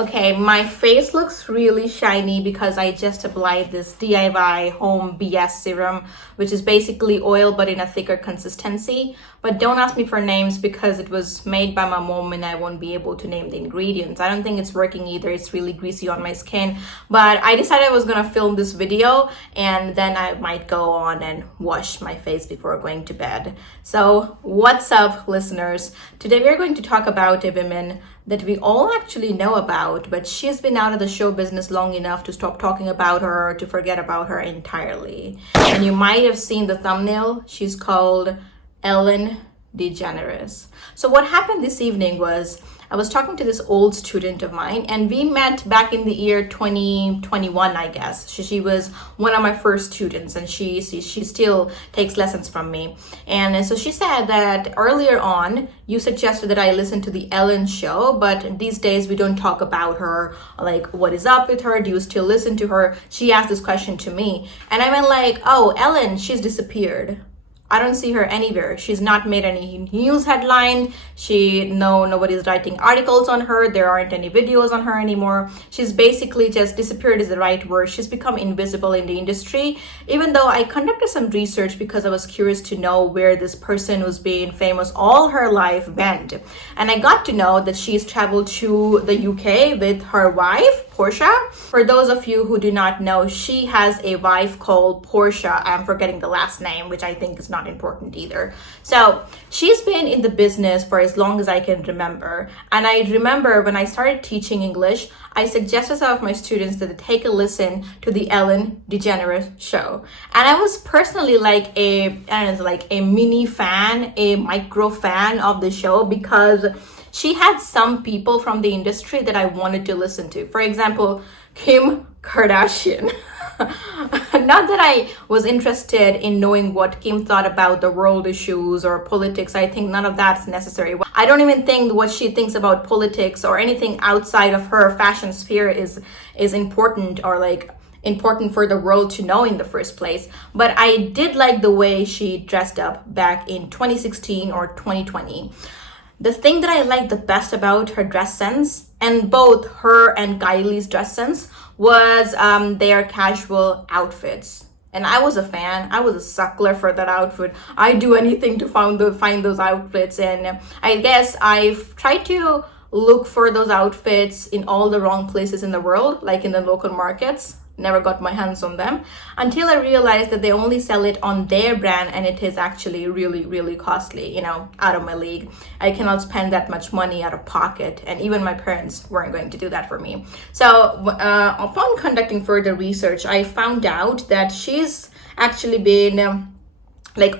Okay, my face looks really shiny because I just applied this DIY home BS serum, which is basically oil but in a thicker consistency. But don't ask me for names because it was made by my mom and I won't be able to name the ingredients. I don't think it's working either. It's really greasy on my skin. But I decided I was gonna film this video and then I might go on and wash my face before going to bed. So what's up, listeners? Today we're going to talk about a woman that we all actually know about, but she's been out of the show business long enough to stop talking about her or to forget about her entirely. And you might have seen the thumbnail. She's called Ellen DeGeneres. So what happened this evening was I was talking to this old student of mine and we met back in the year 2021, I guess. She was one of my first students and she still takes lessons from me. And so she said that earlier on, you suggested that I listen to the Ellen show, but these days we don't talk about her, like what is up with her? Do you still listen to her? She asked this question to me and I went like, oh, Ellen, she's disappeared. I don't see her anywhere. She's not made any news headline. Nobody's writing articles on her. There aren't any videos on her anymore. She's basically just disappeared is the right word. She's become invisible in the industry. Even though I conducted some research because I was curious to know where this person who's been famous all her life went. And I got to know that she's traveled to the UK with her wife, Portia. For those of you who do not know, she has a wife called Portia. I'm forgetting the last name, which I think is not important either. So she's been in the business for as long as I can remember. And I remember when I started teaching English, I suggested to some of my students that they take a listen to the Ellen DeGeneres show. And I was personally like a mini fan, a micro fan of the show because she had some people from the industry that I wanted to listen to. For example, Kim Kardashian. Not that I was interested in knowing what Kim thought about the world issues or politics. I think none of that's necessary. I don't even think what she thinks about politics or anything outside of her fashion sphere is important or like important for the world to know in the first place. But I did like the way she dressed up back in 2016 or 2020. The thing that I liked the best about her dress sense, and both her and Kylie's dress sense, was their casual outfits. And I was a fan. I was a suckler for that outfit. I'd do anything to find those outfits. And I guess I've tried to look for those outfits in all the wrong places in the world, like in the local markets. Never got my hands on them until I realized that they only sell it on their brand and it is actually really, really costly, out of my league. I cannot spend that much money out of pocket, and even my parents weren't going to do that for me. So upon conducting further research, I found out that she's actually been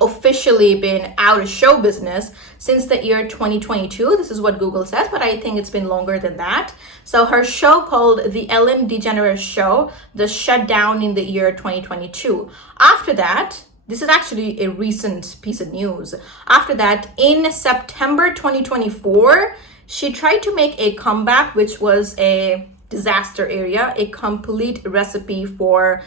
officially been out of show business since the year 2022. This is what Google says, but I think it's been longer than that. So her show called The Ellen DeGeneres Show, was shut down in the year 2022. After that, this is actually a recent piece of news. After that, in September 2024, she tried to make a comeback, which was a disaster area, a complete recipe for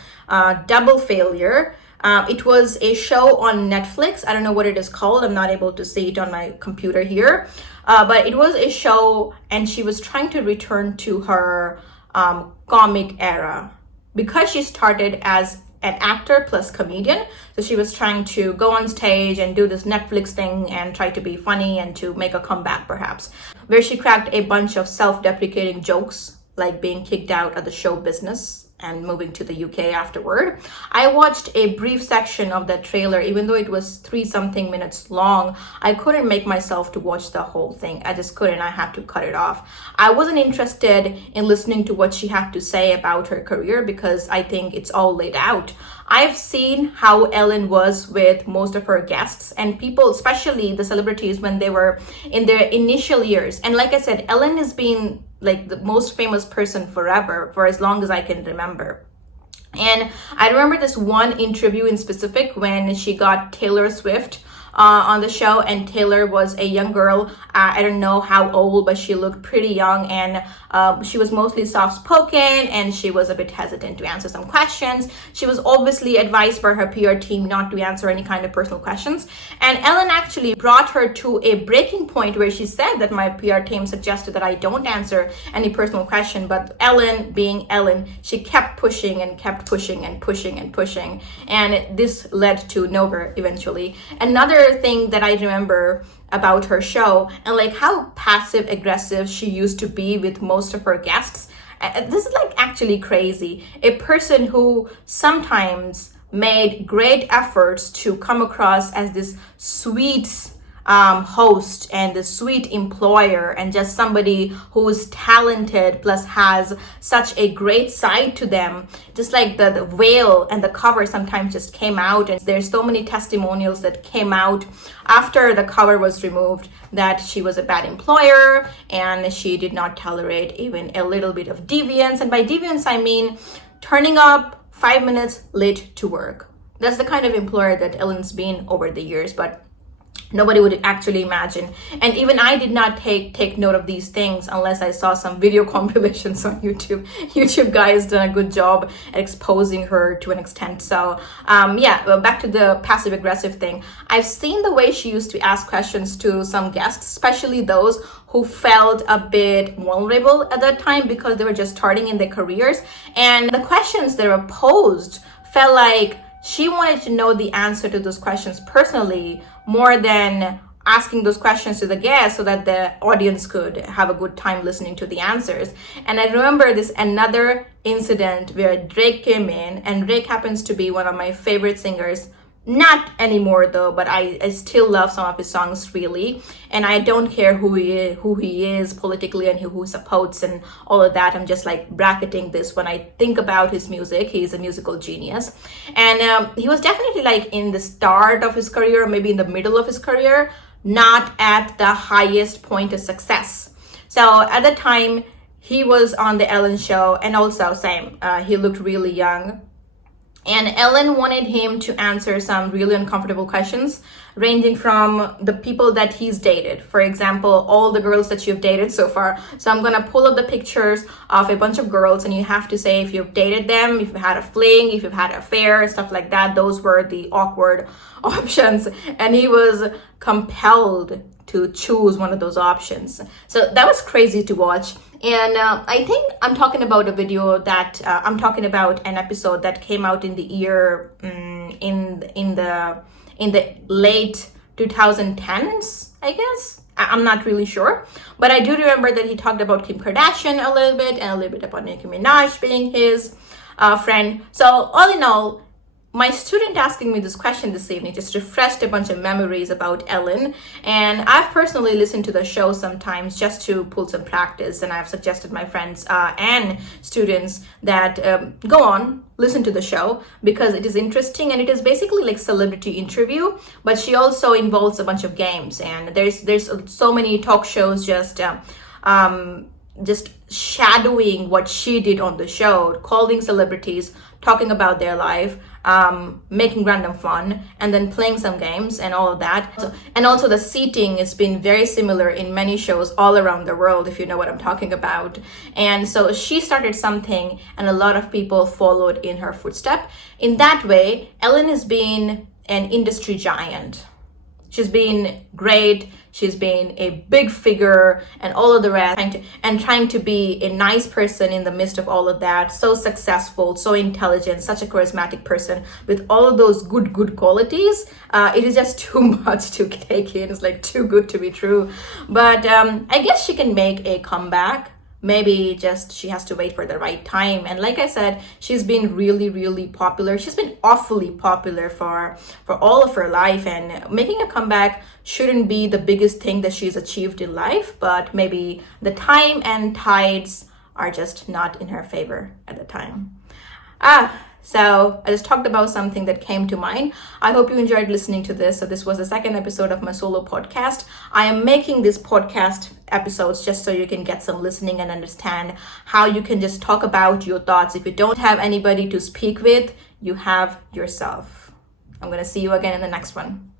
double failure. It was a show on Netflix. I don't know what it is called. I'm not able to see it on my computer here. But it was a show and she was trying to return to her comic era because she started as an actor plus comedian. So she was trying to go on stage and do this Netflix thing and try to be funny and to make a comeback perhaps, where she cracked a bunch of self-deprecating jokes like being kicked out of the show business and moving to the UK afterward. I watched a brief section of that trailer, even though it was 3-something minutes long. I couldn't make myself to watch the whole thing. I just couldn't. I had to cut it off. I wasn't interested in listening to what she had to say about her career because I think it's all laid out. I've seen how Ellen was with most of her guests and people, especially the celebrities when they were in their initial years. And like I said, Ellen has been like the most famous person forever, for as long as I can remember. And I remember this one interview in specific when she got Taylor Swift on the show, and Taylor was a young girl. I don't know how old, but she looked pretty young, and she was mostly soft-spoken, and she was a bit hesitant to answer some questions. She was obviously advised by her PR team not to answer any kind of personal questions, and Ellen actually brought her to a breaking point where she said that my PR team suggested that I don't answer any personal question, but Ellen, being Ellen, she kept pushing and kept pushing and pushing and pushing, and this led to nowhere eventually. Another thing that I remember about her show, and like how passive aggressive she used to be with most of her guests, this is like actually crazy. A person who sometimes made great efforts to come across as this sweet host and the sweet employer, and just somebody who's talented plus has such a great side to them, just like the veil and the cover sometimes just came out, and there's so many testimonials that came out after the cover was removed that she was a bad employer and she did not tolerate even a little bit of deviance. And by deviance I mean turning up 5 minutes late to work. That's the kind of employer that Ellen's been over the years, but nobody would actually imagine. And even I did not take note of these things unless I saw some video compilations on YouTube. YouTube guys done a good job at exposing her to an extent. So well, back to the passive aggressive thing. I've seen the way she used to ask questions to some guests, especially those who felt a bit vulnerable at that time because they were just starting in their careers. And the questions that were posed felt like she wanted to know the answer to those questions personally, more than asking those questions to the guests so that the audience could have a good time listening to the answers. And I remember this another incident where Drake came in, and Drake happens to be one of my favorite singers. Not anymore though, but I still love some of his songs really, and I don't care who he is politically and who he supports and all of that. I'm just like bracketing this when I think about his music. He's a musical genius, and he was definitely like in the start of his career, or maybe in the middle of his career, not at the highest point of success. So at the time he was on the Ellen show, and also same, he looked really young. And Ellen wanted him to answer some really uncomfortable questions, ranging from the people that he's dated. For example, all the girls that you've dated so far. So I'm gonna pull up the pictures of a bunch of girls, and you have to say if you've dated them, if you've had a fling, if you've had an affair, stuff like that. Those were the awkward options. And he was compelled to choose one of those options. So that was crazy to watch. And I think I'm talking about a video that I'm talking about an episode that came out in the year in the late 2010s, I guess. I'm not really sure, but I do remember that he talked about Kim Kardashian a little bit, and a little bit about Nicki Minaj being his friend. So all in all, my student asking me this question this evening just refreshed a bunch of memories about Ellen, and I've personally listened to the show sometimes just to pull some practice, and I've suggested my friends and students that go on, listen to the show, because it is interesting, and it is basically like celebrity interview, but she also involves a bunch of games, and there's so many talk shows just shadowing what she did on the show, calling celebrities, talking about their life, making random fun, and then playing some games and all of that. And also the seating has been very similar in many shows all around the world, if you know what I'm talking about. And so she started something, and a lot of people followed in her footstep. In that way, Ellen has been an industry giant. She's been great. She's been a big figure and all of the rest, trying to be a nice person in the midst of all of that. So successful, so intelligent, such a charismatic person with all of those good qualities. It is just too much to take in. It's like too good to be true. But I guess she can make a comeback. Maybe just she has to wait for the right time. And like I said, she's been really popular. She's been awfully popular for all of her life, and making a comeback shouldn't be the biggest thing that she's achieved in life, but maybe the time and tides are just not in her favor at the time. So I just talked about something that came to mind. I hope you enjoyed listening to this. So this was the second episode of my solo podcast. I am making these podcast episodes just so you can get some listening and understand how you can just talk about your thoughts. If you don't have anybody to speak with, you have yourself. I'm going to see you again in the next one.